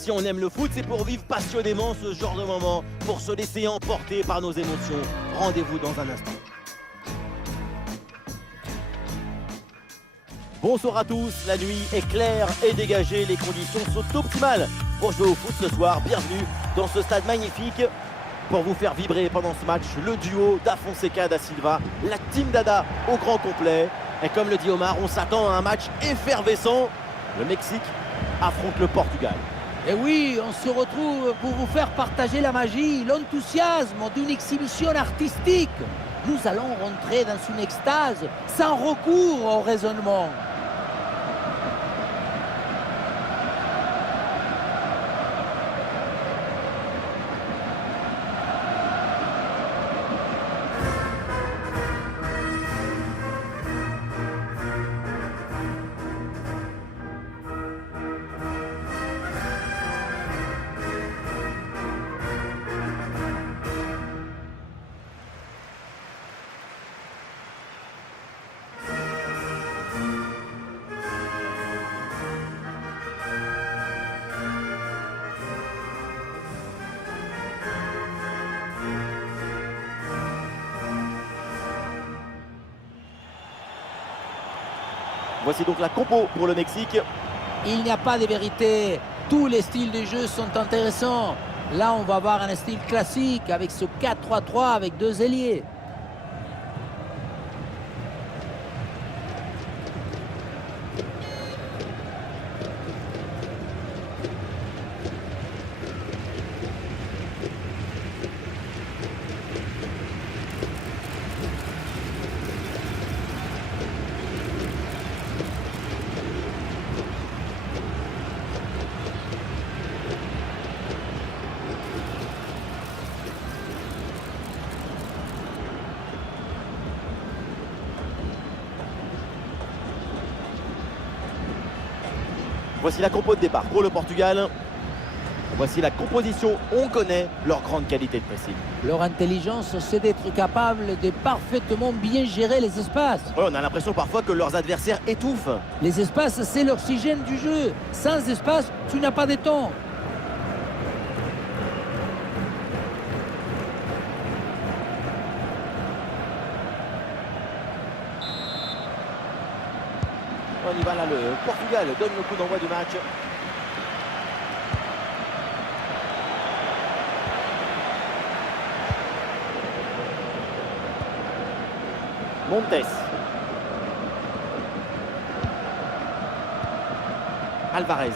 Si on aime le foot, c'est pour vivre passionnément ce genre de moment, pour se laisser emporter par nos émotions. Rendez-vous dans un instant. Bonsoir à tous, la nuit est claire et dégagée, les conditions sont optimales pour jouer au foot ce soir. Bienvenue dans ce stade magnifique pour vous faire vibrer pendant ce match le duo da Fonseca da Silva, la team Dada au grand complet. Et comme le dit Omar, on s'attend à un match effervescent. Le Mexique affronte le Portugal. Et oui, on se retrouve pour vous faire partager la magie, l'enthousiasme d'une exhibition artistique. Nous allons rentrer dans une extase sans recours au raisonnement. Voici donc la compo pour le Mexique. Il n'y a pas de vérité. Tous les styles de jeu sont intéressants. Là, on va avoir un style classique avec ce 4-3-3 avec deux ailiers. Voici la compo de départ pour le Portugal. Voici la composition. On connaît leur grande qualité de pressing. Leur intelligence, c'est d'être capable de parfaitement bien gérer les espaces. Ouais, on a l'impression parfois que leurs adversaires étouffent. Les espaces, c'est l'oxygène du jeu. Sans espace, tu n'as pas de temps. On y va là, le Portugal donne le coup d'envoi du match. Montes. Alvarez.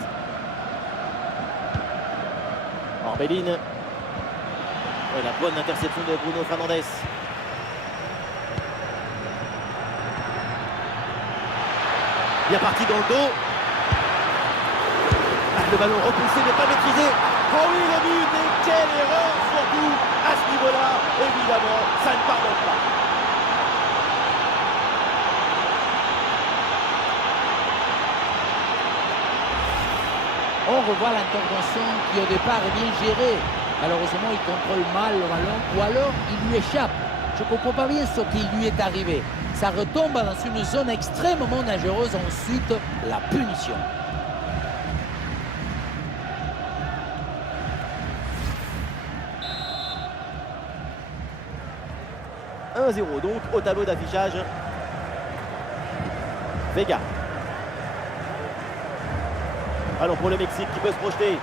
Orbelin. Ouais, la bonne interception de Bruno Fernandes. Bien parti dans le dos. Ah, le ballon repoussé mais pas maîtrisé. Oh oui, le but, et quelle erreur surtout à ce niveau-là. Évidemment, ça ne pardonne pas. On revoit l'intervention qui au départ est bien gérée. Malheureusement, il contrôle mal le ballon ou alors il lui échappe. Je ne comprends pas bien ce qui lui est arrivé. Ça retombe dans une zone extrêmement dangereuse. Ensuite, la punition. « 1-0 donc au tableau d'affichage. Vega. Alors pour le Mexique qui peut se projeter.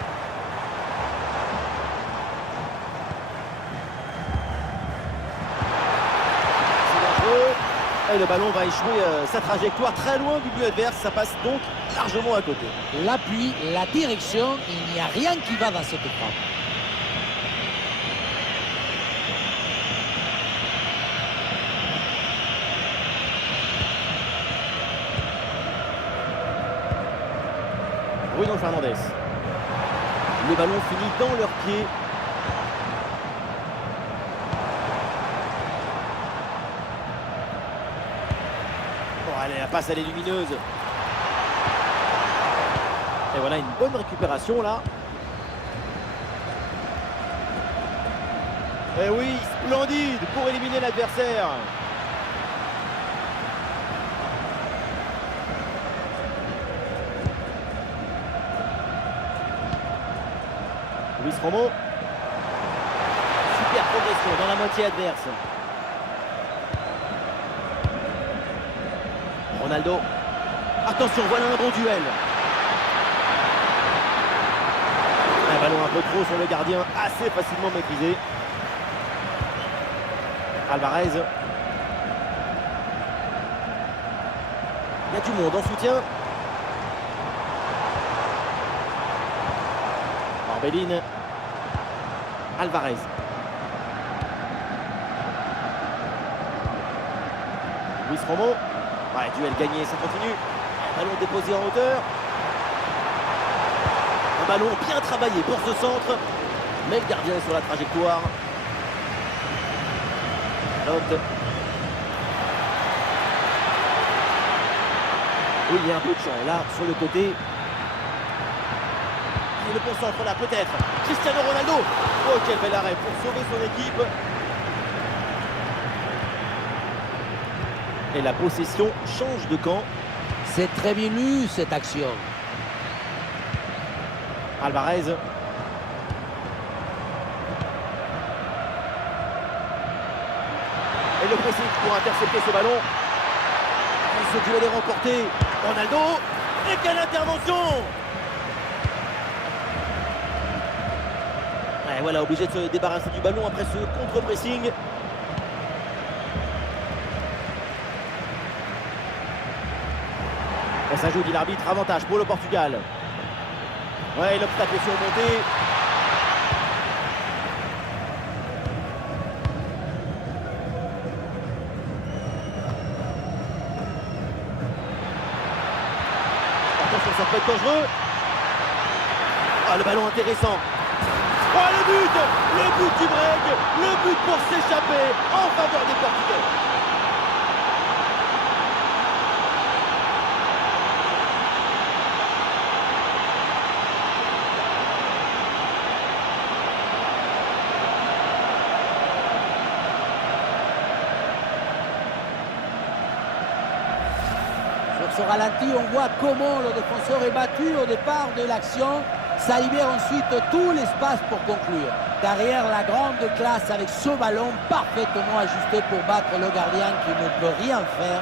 Et le ballon va échouer sa trajectoire très loin du but adverse. Ça passe donc largement à côté. L'appui, la direction, il n'y a rien qui va dans cette frappe. Bruno Fernandes. Le ballon finit dans leurs pieds. Allez, la passe elle est lumineuse. Et voilà une bonne récupération là. Et oui, splendide pour éliminer l'adversaire. Luis Romo. Super progression dans la moitié adverse. Ronaldo. Attention, voilà un bon duel. Un ballon un peu trop sur le gardien, assez facilement maîtrisé. Alvarez. Il y a du monde en soutien. Orbelin. Alvarez. Luis Romo. Ouais, duel gagné, ça continue. Ballon déposé en hauteur. Un ballon bien travaillé pour ce centre. Mais le gardien est sur la trajectoire. Note. Oui, il y a un peu de champ là, sur le côté. Et le bon centre là, peut-être. Cristiano Ronaldo. Oh, quel bel arrêt pour sauver son équipe. Et la possession change de camp. C'est très bien lu cette action. Alvarez. Et le pressing pour intercepter ce ballon. Et ce duel est remporté. Ronaldo. Et quelle intervention! Et voilà, obligé de se débarrasser du ballon après ce contre-pressing. Et ça joue, dit l'arbitre, avantage pour le Portugal. Ouais, l'obstacle est surmonté. Attention, ça peut être dangereux. Ah, le ballon intéressant. Oh, le but du break, le but pour s'échapper en faveur des Portugais. Sur ce ralenti, on voit comment le défenseur est battu au départ de l'action. Ça libère ensuite tout l'espace pour conclure. Derrière, la grande classe avec ce ballon parfaitement ajusté pour battre le gardien qui ne peut rien faire.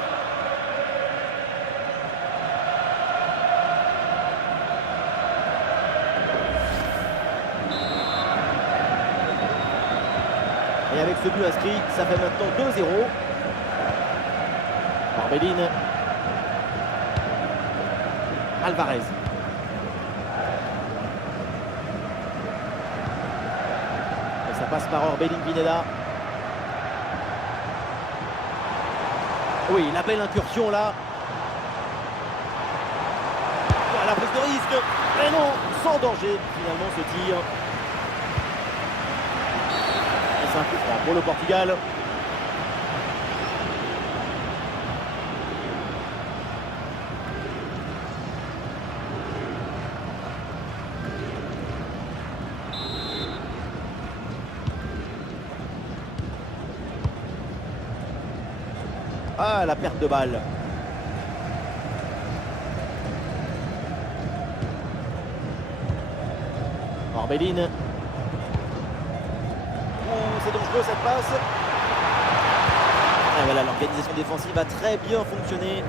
Et avec ce but inscrit, ça fait maintenant 2-0. Orbelin. Alvarez. Et ça passe par Orbelin Pineda. Oui, la belle incursion là. Ah, la prise de risque. Mais non, sans danger finalement ce tir. Et c'est un coup franc pour le Portugal. Ah, la perte de balle. Orbelin. C'est dangereux cette passe. Et voilà, l'organisation défensive a très bien fonctionné.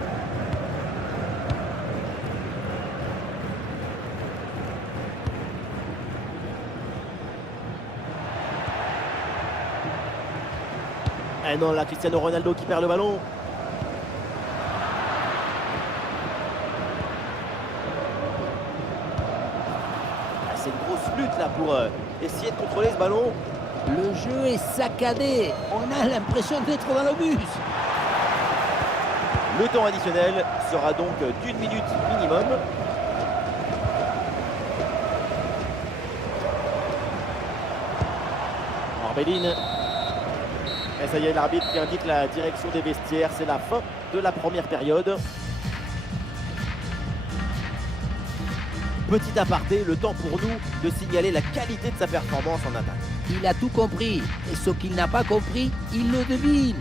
Et non, là, Cristiano Ronaldo qui perd le ballon. C'est une grosse lutte là pour essayer de contrôler ce ballon. Le jeu est saccadé. On a l'impression d'être dans le bus. Le temps additionnel sera donc d'1 minute minimum. Orbelin. Et ça y est, l'arbitre qui indique la direction des vestiaires. C'est la fin de la première période. Petit aparté, le temps pour nous de signaler la qualité de sa performance en attaque. Il a tout compris. Et ce qu'il n'a pas compris, il le devine.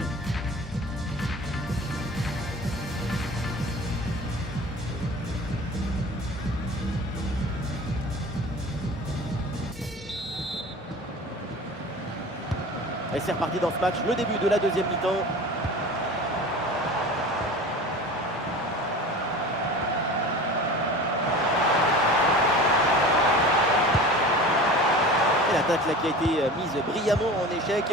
Et c'est reparti dans ce match, le début de la deuxième mi-temps. Et l'attaque là qui a été mise brillamment en échec.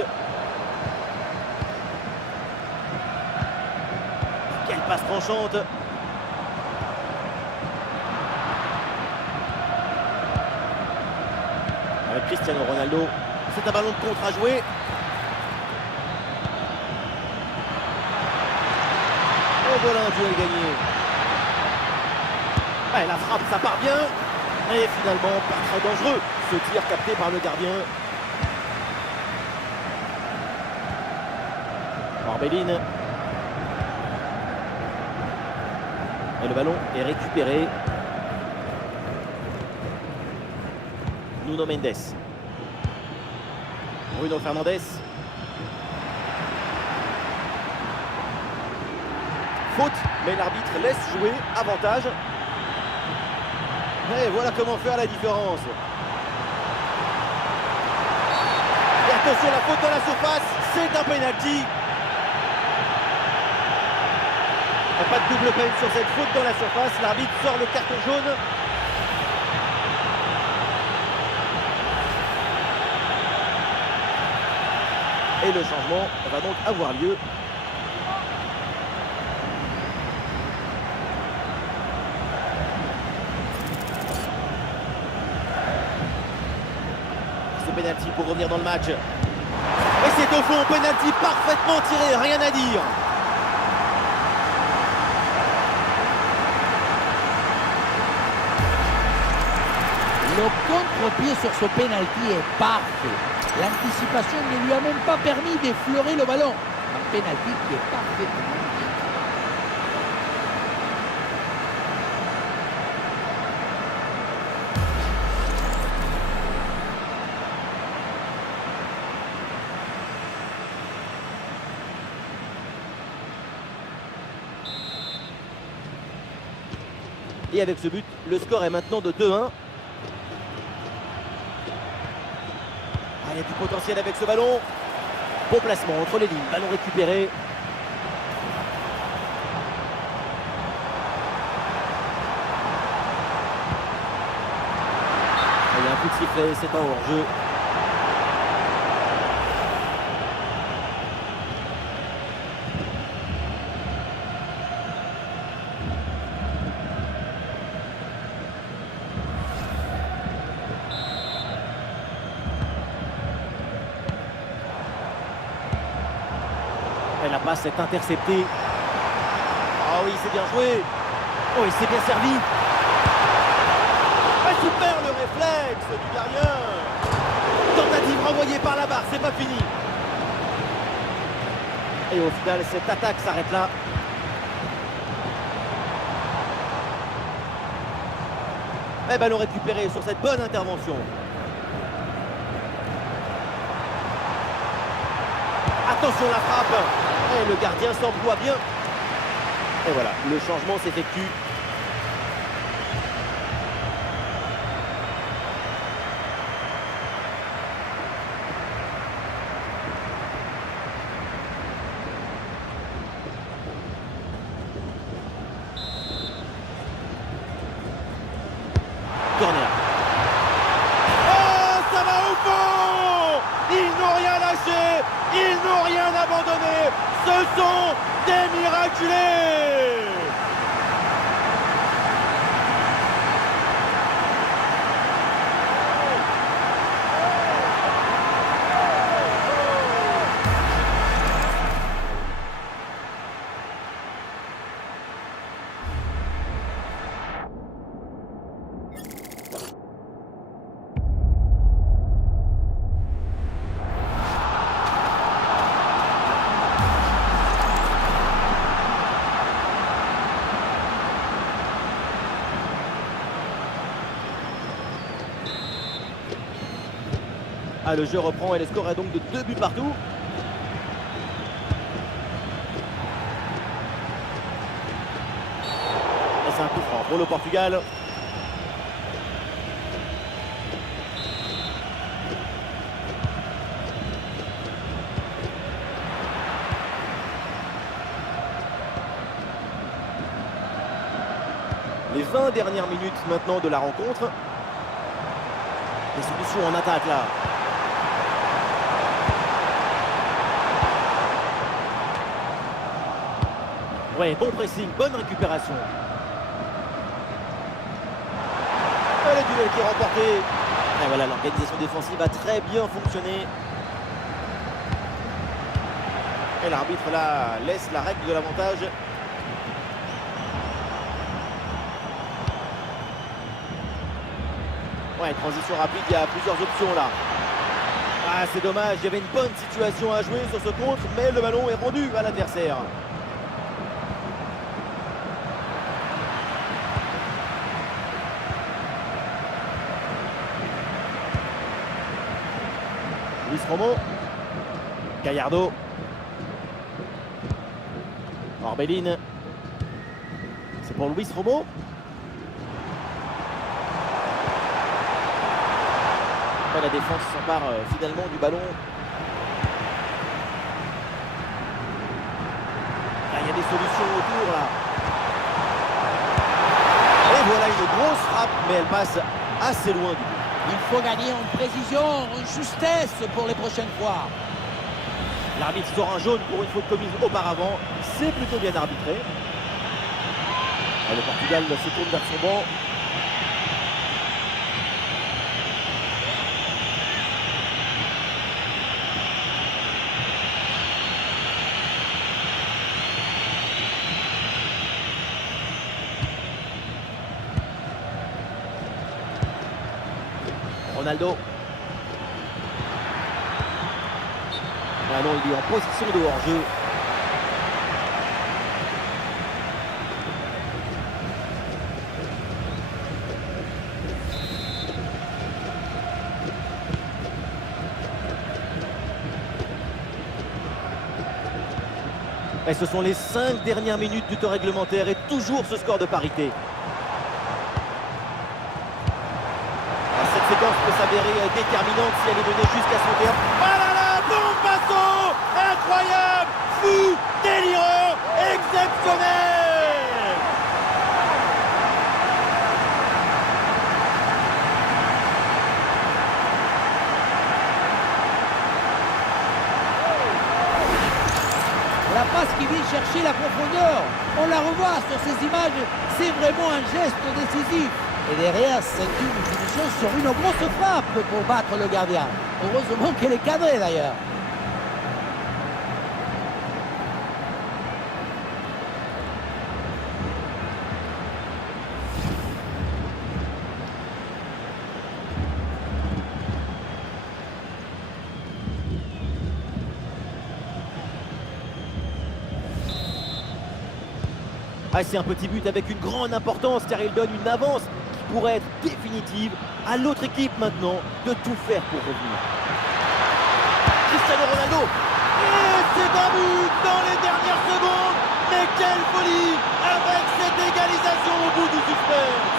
Quelle passe tranchante. Avec Cristiano Ronaldo. C'est un ballon de contre à jouer. Et voilà un duel gagné. Ouais, la frappe, ça part bien. Et finalement, pas très dangereux. Ce tir capté par le gardien. Orbelin. Et le ballon est récupéré. Nuno Mendes. Bruno Fernandes. Faute, mais l'arbitre laisse jouer. Avantage. Et voilà comment faire la différence. Et attention, la faute dans la surface. C'est un penalty. Pas de double peine sur cette faute dans la surface. L'arbitre sort le carton jaune. Et le changement va donc avoir lieu. Ce penalty pour revenir dans le match. Et c'est au fond, penalty parfaitement tiré, rien à dire. Le contre-pied sur ce penalty est parfait. L'anticipation ne lui a même pas permis d'effleurer le ballon. Un penalty qui est parfaitement bien. Et avec ce but, le score est maintenant de 2-1. Il y a du potentiel avec ce ballon. Bon placement entre les lignes. Ballon récupéré. Il y a un coup de sifflet, c'est un hors-jeu. Et la passe est interceptée. Ah oui, c'est bien joué. Oh, il s'est bien servi. Ah, super le réflexe du gardien. Tentative renvoyée par la barre, c'est pas fini. Et au final, cette attaque s'arrête là. Et ballon récupéré sur cette bonne intervention. Attention la frappe. Et le gardien s'emploie bien. Et voilà, le changement s'effectue. Corner. Oh, ça va au fond! Ils n'ont rien lâché, ils n'ont rien abandonné. Ce sont des miraculés! Ah, le jeu reprend et le score est donc de 2 buts partout. Et c'est un coup franc pour le Portugal. 20 dernières minutes maintenant de la rencontre. Des solutions en attaque là. Ouais, bon pressing, bonne récupération. Le duel qui est remporté. Et voilà, l'organisation défensive a très bien fonctionné. Et l'arbitre là laisse la règle de l'avantage. Ouais, transition rapide, il y a plusieurs options là. Ah, c'est dommage, il y avait une bonne situation à jouer sur ce contre, mais le ballon est rendu à l'adversaire. Luis Romo. Gallardo. Orbelin. C'est pour Luis Romo. La défense s'empare finalement du ballon. Là, il y a des solutions autour là. Et voilà une grosse frappe, mais elle passe assez loin du but. Il faut gagner en précision, en justesse pour les prochaines fois. L'arbitre sort un jaune pour une faute commise auparavant. C'est plutôt bien arbitré. Le Portugal se tourne vers son banc. Ronaldo. Ah non, il est en position de hors-jeu. Et ce sont les 5 dernières minutes du temps réglementaire et toujours ce score de parité. Cette séquence peut s'avérer déterminante si elle est donnée jusqu'à son terme. Ah là là, bon passo, incroyable, fou, délirant, exceptionnel. La passe qui vient chercher la profondeur. On la revoit sur ces images. C'est vraiment un geste décisif. Et derrière, c'est une finition sur une grosse frappe pour battre le gardien. Heureusement qu'elle est cadrée d'ailleurs. Ah, c'est un petit but avec une grande importance car il donne une avance qui pourrait être définitive. À l'autre équipe maintenant de tout faire pour revenir. Cristiano Ronaldo. Et c'est un but dans les dernières secondes. Mais quelle folie avec cette égalisation au bout du suspense.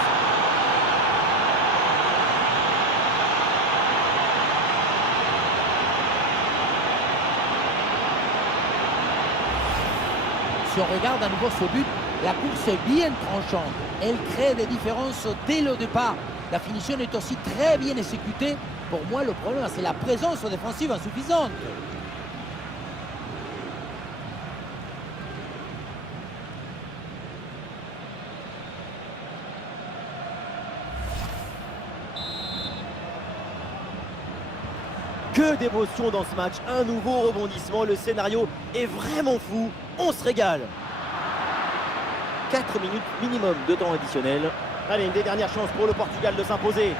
Si on regarde à nouveau ce but, la course est bien tranchante. Elle crée des différences dès le départ. La finition est aussi très bien exécutée. Pour moi, le problème, c'est la présence défensive insuffisante. Que d'émotion dans ce match. Un nouveau rebondissement. Le scénario est vraiment fou. On se régale. 4 minutes minimum de temps additionnel. Allez, une des dernières chances pour le Portugal de s'imposer.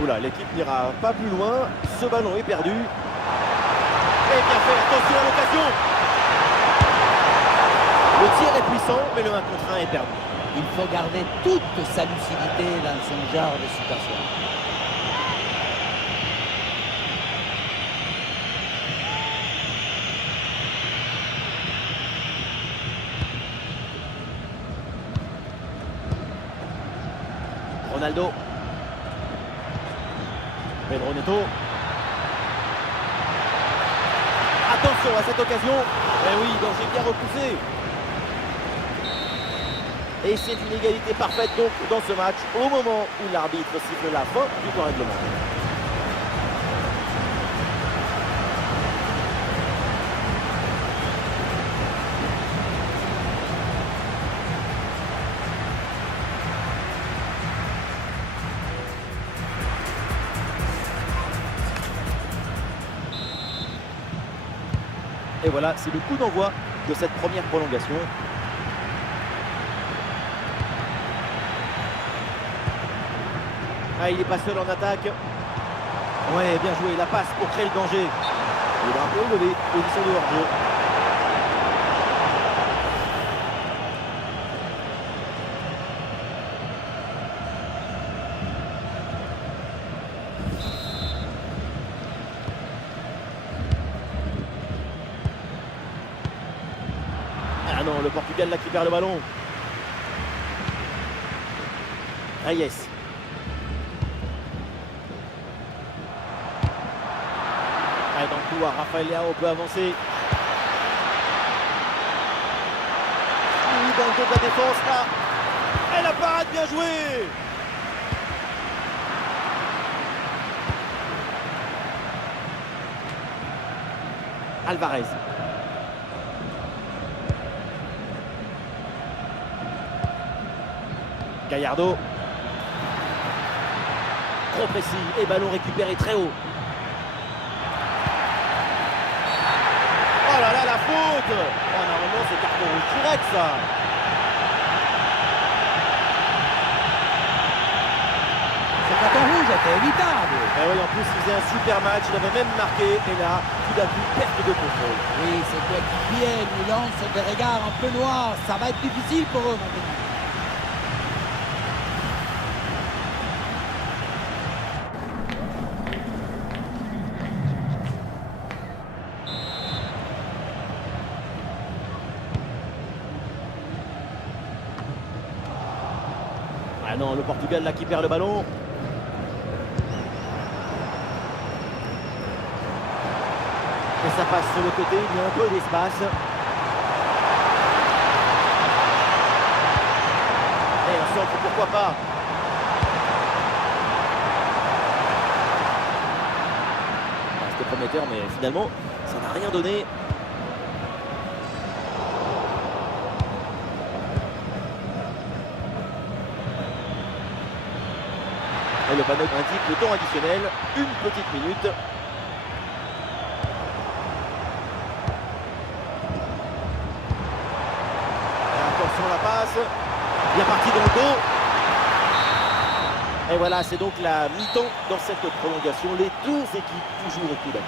Oula, l'équipe n'ira pas plus loin. Ce ballon est perdu. Et bien fait, attention à l'occasion. Le tir est puissant, mais le 1 contre 1 est perdu. Il faut garder toute sa lucidité dans ce genre de situation. Ronaldo. Pedro Neto. Attention à cette occasion. Eh oui, danger bien repoussé. Et c'est une égalité parfaite donc dans ce match au moment où l'arbitre siffle la fin du temps réglementaire. Et voilà, c'est le coup d'envoi de cette première prolongation. Ah, il est pas seul en attaque. Ouais, bien joué, la passe pour créer le danger. Le drapeau est levé, position de hors-jeu. Ah non, le Portugal là qui perd le ballon. Ah yes. Ah, dans le couloir, Rafael Leao peut avancer. Oui, dans le dos de la défense là. Et la parade bien jouée. Alvarez. Gallardo. Trop précis et ballon récupéré très haut. Oh là là, la faute! Oh, normalement, c'est carton rouge direct, ça! Ce carton rouge était évitable. Et oui, en plus, il faisait un super match, il avait même marqué, et là, tout d'un coup, perte de contrôle. Oui, c'est coéquipier lui lance des regards un peu noirs. Ça va être difficile pour eux maintenant. Ah non, le Portugal là qui perd le ballon. Et ça passe sur le côté, il y a un peu d'espace. Et un centre, pourquoi pas. Ah, c'était prometteur, mais finalement, ça n'a rien donné. Et le panneau indique le temps additionnel, une petite minute. Attention la passe, bien parti dans le dos. Et voilà, c'est donc la mi-temps dans cette prolongation. Les deux équipes toujours au coude à coude.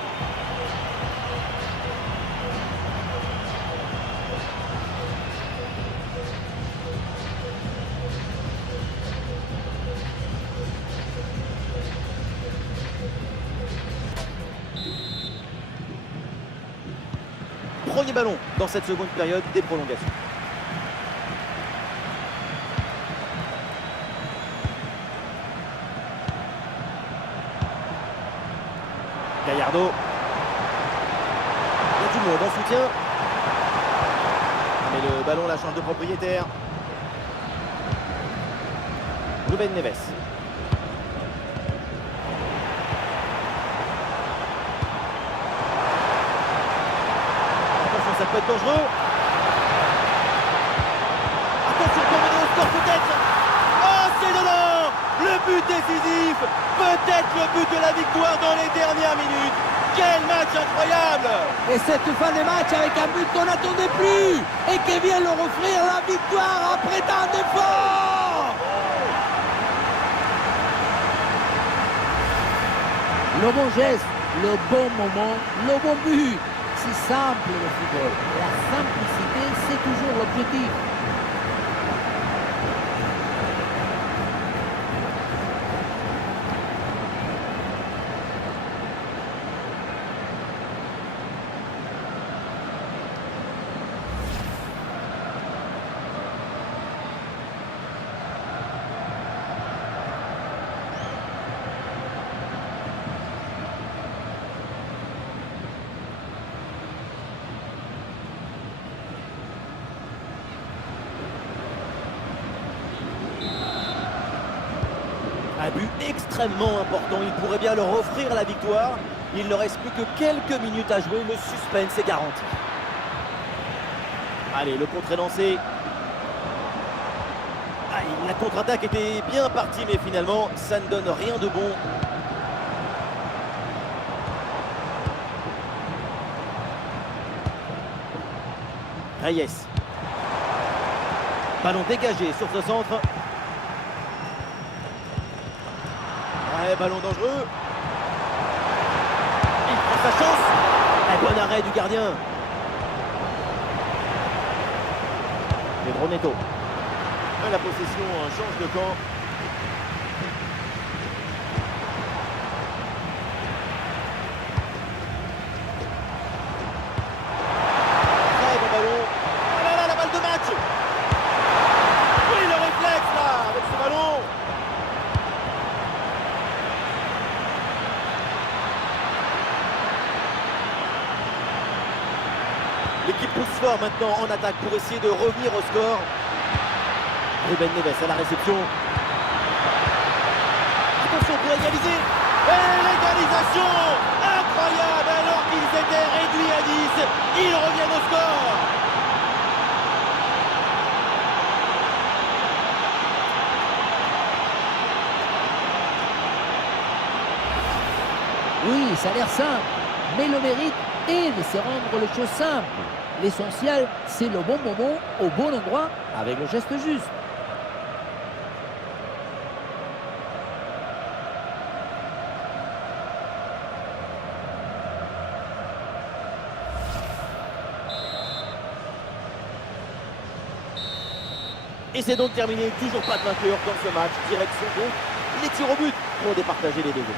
Premier ballon dans cette seconde période des prolongations. Gallardo. Il y a du monde en soutien. Mais le ballon la change de propriétaire. Ruben Neves. Ça peut être dangereux. Attention, Commando au score peut-être. Oh, c'est dedans. Le but décisif. Peut-être le but de la victoire dans les dernières minutes. Quel match incroyable. Et cette fin de match avec un but qu'on n'attendait plus et qui vient leur offrir la victoire après tant d'efforts. Le bon geste, le bon moment, le bon but. C'est simple le football. La simplicité, c'est toujours l'objectif. but extrêmement important. Il pourrait bien leur offrir la victoire. Il ne reste plus que quelques minutes à jouer. Le suspense est garanti. Allez, le contre est lancé. La contre-attaque était bien partie, mais finalement, ça ne donne rien de bon. Reyes. Ballon dégagé sur ce centre. Ouais, ballon dangereux. Il prend sa chance. Un bon arrêt du gardien. Pedro Neto. La possession change de camp. Très bon ballon. Oh là là, la balle de match. Oui, le réflexe là, avec ce ballon. L'équipe pousse fort maintenant en attaque pour essayer de revenir au score. Ruben Neves à la réception. Attention pour égaliser. Et l'égalisation incroyable alors qu'ils étaient réduits à 10. Ils reviennent au score. Oui, ça a l'air simple, mais le mérite est de se rendre les choses simples. L'essentiel, c'est le bon moment, au bon endroit, avec le geste juste. Et c'est donc terminé, toujours pas de vainqueur dans ce match. Direction donc les tirs au but pour départager les deux jeux.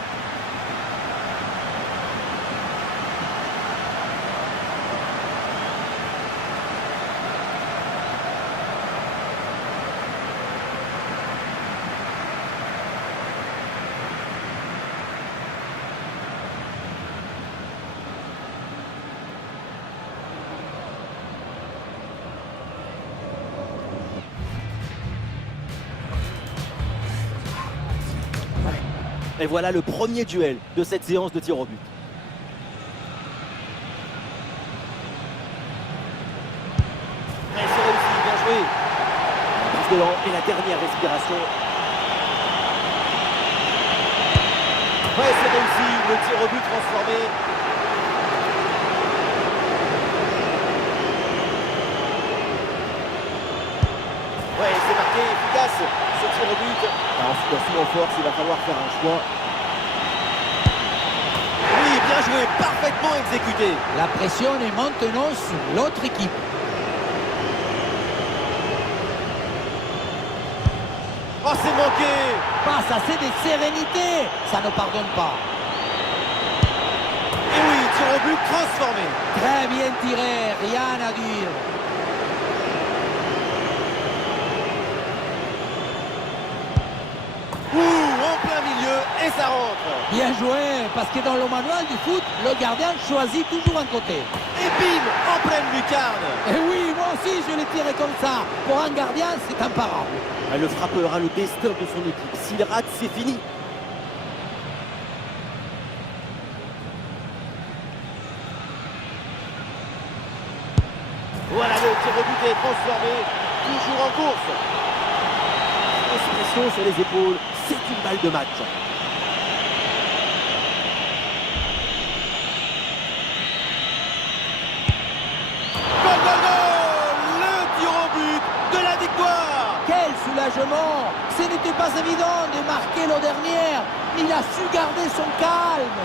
Et voilà le premier duel de cette séance de tir au but. Et c'est réussi, bien joué. Prise de l'élan et la dernière respiration. Ouais, c'est réussi, le tir au but transformé. Ouais, c'est marqué, efficace, ce tir au but. En situation en force, il va falloir faire un choix. Oui, bien joué, parfaitement exécuté. La pression est maintenant sur l'autre équipe. Oh, c'est manqué. Passe assez de sérénité, ça ne pardonne pas. Et oui, tir au but transformé. Très bien tiré, rien à dire. En plein milieu et ça rentre. Bien joué, parce que dans le manuel du foot, le gardien choisit toujours un côté. Et bim, en pleine lucarne. Et oui, moi aussi je l'ai tiré comme ça. Pour un gardien, c'est imparable. Le frappeur a le destin de son équipe. S'il rate, c'est fini. Voilà, le tir au but est transformé. Toujours en course. Pression sur les épaules. C'est une balle de match. Goal, goal, goal! Le tir au but de la victoire. Quel soulagement! Ce n'était pas évident de marquer l'an dernier. Il a su garder son calme.